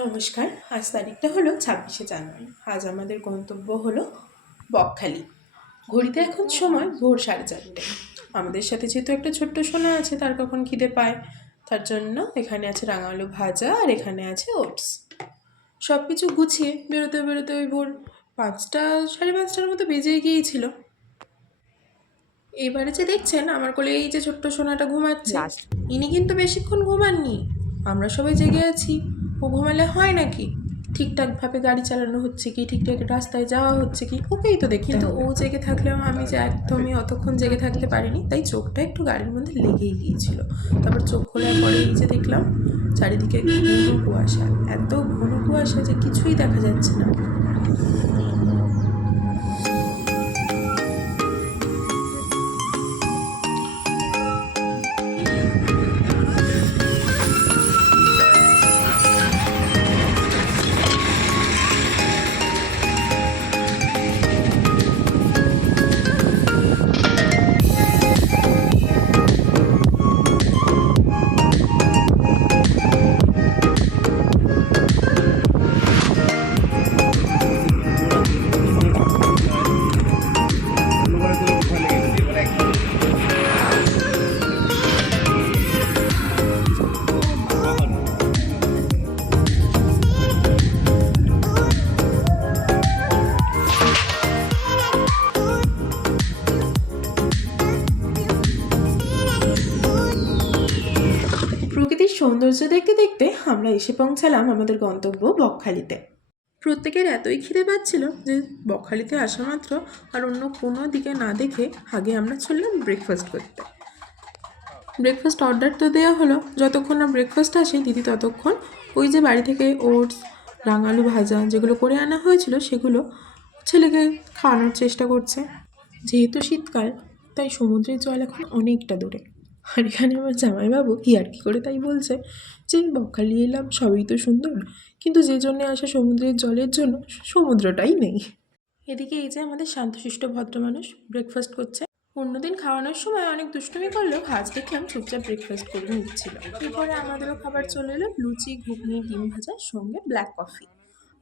নমস্কার, আজ তারিখটা হলো 26শে জানুয়ারি। আজ আমাদের গন্তব্য হলো বকখালি। ঘড়িতে এখন সময় ভোর 4:30। আমাদের সাথে যেহেতু একটা ছোট্ট সোনা আছে, তার কখন খিদে পায়, তার জন্য এখানে আছে রাঙা আলু ভাজা আর এখানে আছে ওটস। সব কিছু গুছিয়ে বেরোতে বেরোতে ওই ভোর 5টা 5:30টার মতো বেজেই গিয়েছিল। এবারে যে দেখছেন আমার কোলে এই যে ছোট্ট সোনাটা ঘুমাচ্ছে, ইনি কিন্তু বেশিক্ষণ ঘুমাননি। আমরা সবাই জেগে আছি, ও ঘুমালে হয় নাকি? ঠিকঠাকভাবে গাড়ি চালানো হচ্ছে কি, ঠিকঠাক রাস্তায় যাওয়া হচ্ছে কি, ওকেই তো দেখি। কিন্তু ও জেগে থাকলেও আমি যে একদমই অতক্ষণ জেগে থাকতে পারিনি, তাই চোখটা একটু গাড়ির মধ্যে লেগেই গিয়েছিল। তারপর চোখ খোলার পরে এই যে দেখলাম চারিদিকে ঘন কুয়াশা, এত ঘন কুয়াশা যে কিছুই দেখা যাচ্ছে না। প্রকৃতির সৌন্দর্য দেখতে দেখতে আমরা এসে পৌঁছালাম আমাদের গন্তব্য বকখালিতে। প্রত্যেকের এতই খিদে পাচ্ছিল যে বকখালিতে আসা মাত্র আর অন্য কোনো দিকে না দেখে আগে আমরা চললাম ব্রেকফাস্ট করতে। ব্রেকফাস্ট অর্ডার তো দেওয়া হলো, যতক্ষণ না ব্রেকফাস্ট আসে দিদি ততক্ষণ ওই যে বাড়ি থেকে ওটস, রাঙালু ভাজা যেগুলো করে আনা হয়েছিল সেগুলো ছেলেকে খাওয়ানোর চেষ্টা করছে। যেহেতু শীতকাল, তাই সমুদ্রের জল এখন অনেকটা দূরে। আর এখানে আমার জামাইবাবু ইয়ার্কি করে তাই বলছে যে বকখালি এলাম, সবই তো সুন্দর, কিন্তু যে জন্যে আসা সমুদ্রের জলের জন্য সমুদ্রটাই নেই। এদিকে এই যে আমাদের শান্তশিষ্ট ভদ্র মানুষ ব্রেকফাস্ট করছে। অন্যদিন খাওয়ানোর সময় অনেক দুষ্টুমি করলেও আজ দেখলাম চুপচাপ ব্রেকফাস্ট করে নিচ্ছিল। এরপরে আমাদেরও খাবার চলে এলো, লুচি, ঘুগনি, ডিম ভাজার সঙ্গে ব্ল্যাক কফি।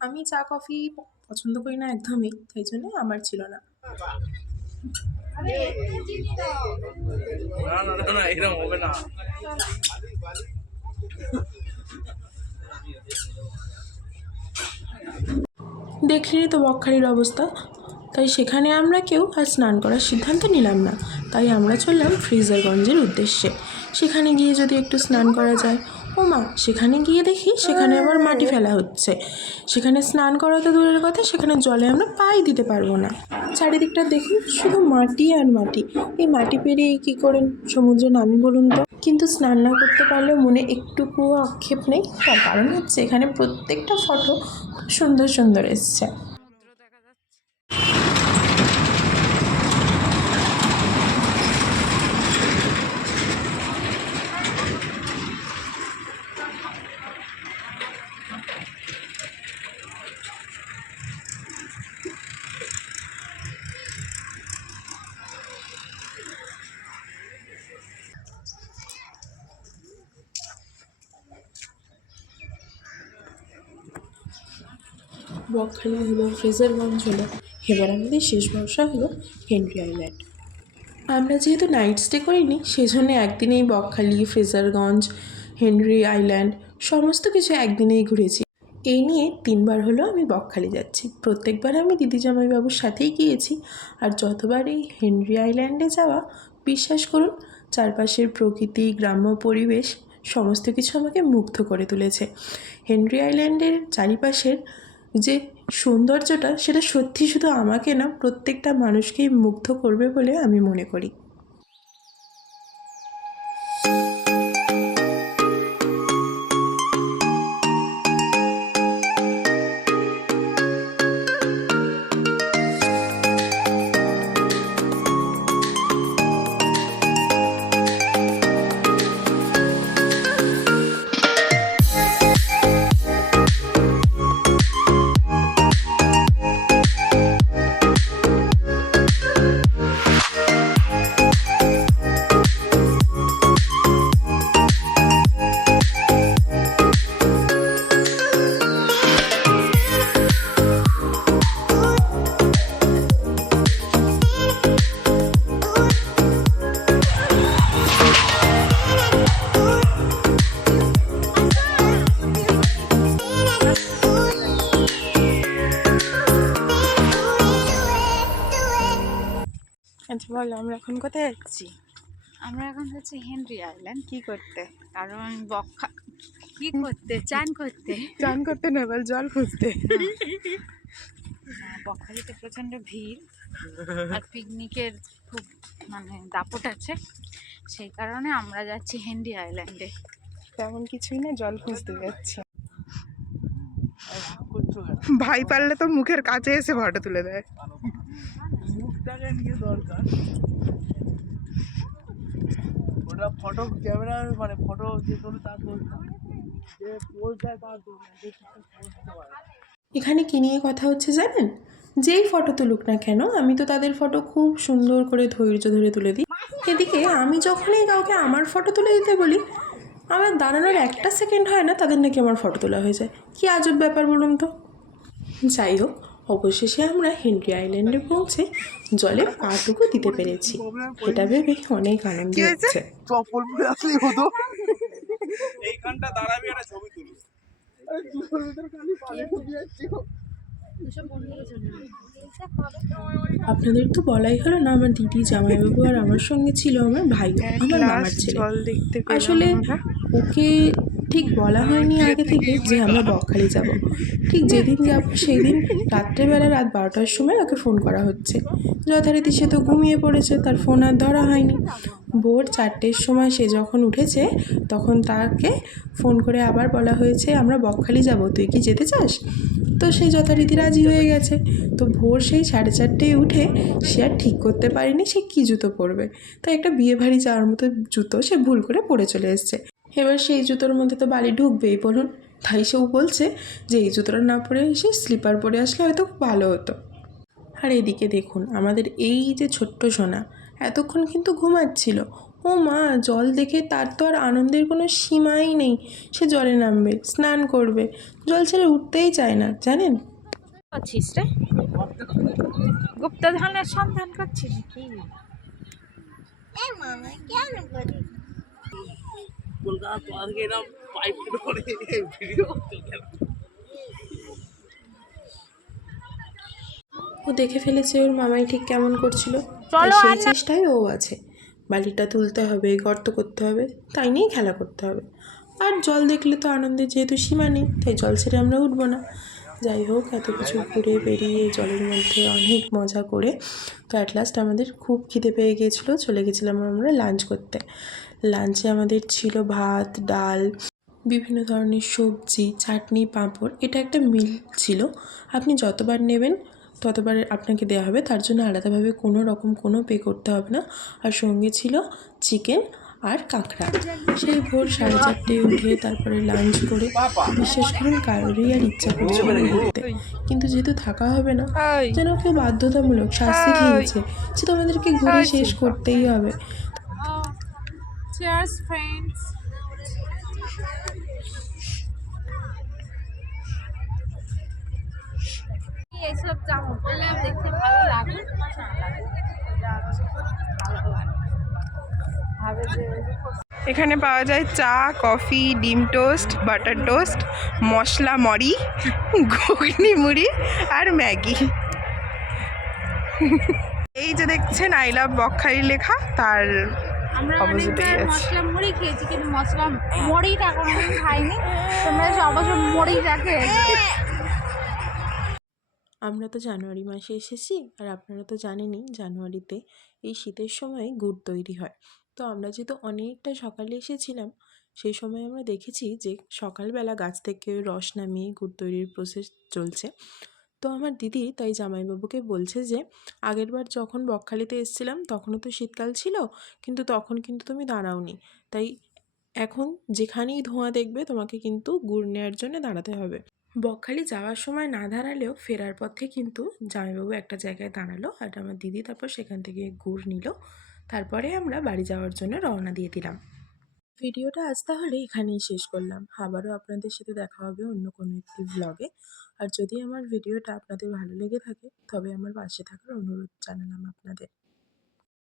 আমি চা কফি পছন্দ করি না একদমই, তাই জন্য আমার ছিল না। এরকম হবে না। দেখলেনই তো বকখালির অবস্থা, তাই সেখানে আমরা কেউ আর স্নান করার সিদ্ধান্ত নিলাম না। তাই আমরা চললাম ফ্রেজারগঞ্জের উদ্দেশ্যে। সেখানে গিয়ে যদি একটু স্নান করা যায়। ও মা, সেখানে গিয়ে দেখি সেখানে আবার মাটি ফেলা হচ্ছে। সেখানে স্নান করা তো দূরের কথা, সেখানে জলে আমরা পাই দিতে পারবো না। চারিদিকটা দেখুন শুধু মাটি আর মাটি। এই মাটি পেরিয়ে কী করে সমুদ্রে নামি বলুন তো? কিন্তু স্নান না করতে পারলেও মনে একটুকুও আক্ষেপ নেই, তার কারণ হচ্ছে এখানে প্রত্যেকটা ফটো খুব সুন্দর সুন্দর এসছে। বকখালি হলো, ফ্রেজারগঞ্জ হলো, এবার আমাদের শেষ ভরসা হলো হেনরি আইল্যান্ড। আমরা যেহেতু নাইট স্টে করিনি, সেজন্য একদিনেই বকখালি, ফ্রেজারগঞ্জ, হেনরি আইল্যান্ড সমস্ত কিছু একদিনেই ঘুরেছি। এই নিয়ে 3বার হলো আমি বকখালি যাচ্ছি। প্রত্যেকবার আমি দিদি জামাইবাবুর সাথেই গিয়েছি। আর যতবার এই হেনরি আইল্যান্ডে যাওয়া, বিশ্বাস করুন চারপাশের প্রকৃতি, গ্রাম্য পরিবেশ সমস্ত কিছু আমাকে মুগ্ধ করে তুলেছে। হেনরি আইল্যান্ডের চারিপাশের যে সৌন্দর্যটা, সেটা সত্যি শুধু আমাকে না, প্রত্যেকটা মানুষকেই মুগ্ধ করবে বলে আমি মনে করি। বলো আমরা এখন কোথায় যাচ্ছি? আমরা এখন হচ্ছে হেনরি আইল্যান্ড। কি করতে? কারণ কি করতে? চান করতে। চান করতে না, বল জল খুঁজতে। বকখালিতে প্রচণ্ড ভিড় আর পিকনিকের খুব দাপট আছে, সেই কারণে আমরা যাচ্ছি হেনরি আইল্যান্ডে। তেমন কিছুই না, জল খুঁজতে যাচ্ছি। ভাই পারলে তো মুখের কাছে এসে ফটো তুলে দেয়। মুখটাকে নিয়ে দরকার ওটা ফটো ক্যামেরা ফটো যে তোলে তার দোষ না, যে পোজ দেয় তার দোষ না, যে পোজ দিতে পারে। এখানে কি নিয়ে কথা হচ্ছে জানেন? যেই ফটো তুলুক না কেন, আমি তো তাদের ফটো খুব সুন্দর করে ধৈর্য ধরে তুলে দিই। এদিকে আমি যখনই কাউকে আমার ফটো তুলে দিতে বলি, আমার দাঁড়ানোর একটা সেকেন্ড হয় না, তাদের নাকি আমার ফটো তোলা হয়ে যায়। কি আজব ব্যাপার বলুন তো। যাই হোক, অবশেষে আমরা হেনরি আইল্যান্ডে পৌঁছে জলে পাটুকু দিতে পেরেছি। এটা ভেবে অনেক আনন্দ হচ্ছে। চপ্পল পরে আসলেই হতো। এইখানটা দাঁড়াবি একটা ছবি তুলি। আপনাদের তো বলাই হলো না, আমার দিদি, জামাইবাবু আর আমার সঙ্গে ছিল আমার ভাই, আমার মামার ছেলে। আসলে ওকে ঠিক বলা হয়নি আগে থেকে যে আমরা বকখালি যাব। ঠিক যেদিন যাব সেই দিন রাত্রেবেলা রাত 12টার সময় ওকে ফোন করা হচ্ছে। যথারীতি সে তো ঘুমিয়ে পড়েছে, তার ফোন আর ধরা হয়নি। ভোর 4টের সময় সে যখন উঠেছে, তখন তাকে ফোন করে আবার বলা হয়েছে আমরা বকখালি যাব, তুই কি যেতে চাস? তো সে যথারীতি রাজি হয়ে গেছে। তো ভোর সেই 4:30টায় উঠে সে আর ঠিক করতে পারেনি সে কী জুতো পরবে। তো একটা বিয়ে বাড়ি যাওয়ার মতো জুতো সে ভুল করে পরে চলে এসছে। এবার সেই জুতোর মধ্যে তো বালি ঢুকবেই বলুন। তাই সেও বলছে যে এই জুতোটা না পরে এসে স্লিপার পরে আসলে হয়তো খুব ভালো হতো। আর এদিকে দেখুন আমাদের এই যে ছোট্ট সোনা এতক্ষণ কিন্তু ঘুমাচ্ছিল। ও মা, জল দেখে তার তো আর আনন্দের কোনো সীমাই নেই। সে জলে নামবে, স্নান করবে, জল ছেড়ে উঠতেই চায় না, জানেন? করছিস রে? গুপ্তধনের সন্ধান করছিস কি? কলকাতা তো আজকে এরকম পাইপ ধরে ভিডিও করতে গেল। ও দেখে ফেলেছে ওর মামাই ঠিক কেমন করছিল, তাই চলো সেই চেষ্টায় ও আছে। বালিটা তুলতে হবে, গর্ত করতে হবে, তাই নিয়েই খেলা করতে হবে। আর জল দেখলে তো আনন্দের যেহেতু সীমা নেই, তাই জল ছেড়ে আমরা উঠবো না। যাই হোক, এত কিছু ঘুরে বেরিয়ে জলের মধ্যে অনেক মজা করে তো অ্যাট লাস্ট আমাদের খুব খিদে পেয়ে গিয়েছিলো। চলে গেছিলাম আমরা লাঞ্চ করতে। লাঞ্চে আমাদের ছিল ভাত, ডাল, বিভিন্ন ধরনের সবজি, চাটনি, পাঁপড়। এটা একটা মিল ছিল। আপনি যতবার নেবেন ততবার আপনাকে দেওয়া হবে, তার জন্য আলাদাভাবে কোনো রকম কোনো পে করতে হবে না। আর সঙ্গে ছিল চিকেন আর কাঁকড়া। সেই ভোর 4:30টায় উঠে তারপরে লাঞ্চ করে বিশ্বাস করুন কারোরই আর ইচ্ছা করছিল না ঘুরতে, কিন্তু যেহেতু থাকা হবে না, যেন কেউ বাধ্যতামূলক শাস্তি দিয়েছে যে তোমাদেরকে ঘুরে শেষ করতেই হবে। Cheers friends. এইসব জামা দেখতে ভালো লাগে এখানে পাওয়া যায় চা, কফি, ডিম টোস্ট, বাটার টোস্ট, মশলা মুড়ি, ঘুগনি মুড়ি আর ম্যাগি। এই যে দেখছেন আই লাভ বকখালি লেখা, তার আমরা অপোজিটেই আছে। মশলা মুড়ি খেয়েছি, কিন্তু মশলা মুড়িটা কোনোদিন খাইনি। তোমরা এসে অবশ্যই মুড়িটা খেয়েছি। আমরা তো জানুয়ারি মাসে এসেছি, আর আপনারা তো জানেনই জানুয়ারিতে এই শীতের সময় গুড় তৈরি হয়। তো আমরা যেহেতু অনেকটা সকালে এসেছিলাম, সেই সময় আমরা দেখেছি যে সকালবেলা গাছ থেকে রস নামিয়ে গুড় তৈরির প্রসেস চলছে। তো আমার দিদি তাই জামাইবাবুকে বলছে যে আগেরবার যখন বকখালিতে এসেছিলাম তখনও তো শীতকাল ছিল, কিন্তু তখন কিন্তু তুমি দাঁড়াওনি, তাই এখন যেখানেই ধোঁয়া দেখবে তোমাকে কিন্তু গুড় নেওয়ার জন্য দাঁড়াতে হবে। বকখালি যাওয়ার সময় না দাঁড়ালেও ফেরার পথে কিন্তু জামাইবাবু একটা জায়গায় দাঁড়ালো, আর আমার দিদি তারপর সেখান থেকে গুড় নিল। তারপরে আমরা বাড়ি যাওয়ার জন্য রওনা দিয়ে দিলাম। ভিডিওটা আজ তাহলে এখানেই শেষ করলাম। আবারও আপনাদের সাথে দেখা হবে অন্য কোনো একটি ভ্লগে। আর যদি আমার ভিডিওটা আপনাদের ভালো লেগে থাকে তবে আমার পাশে থাকার অনুরোধ জানালাম আপনাদের।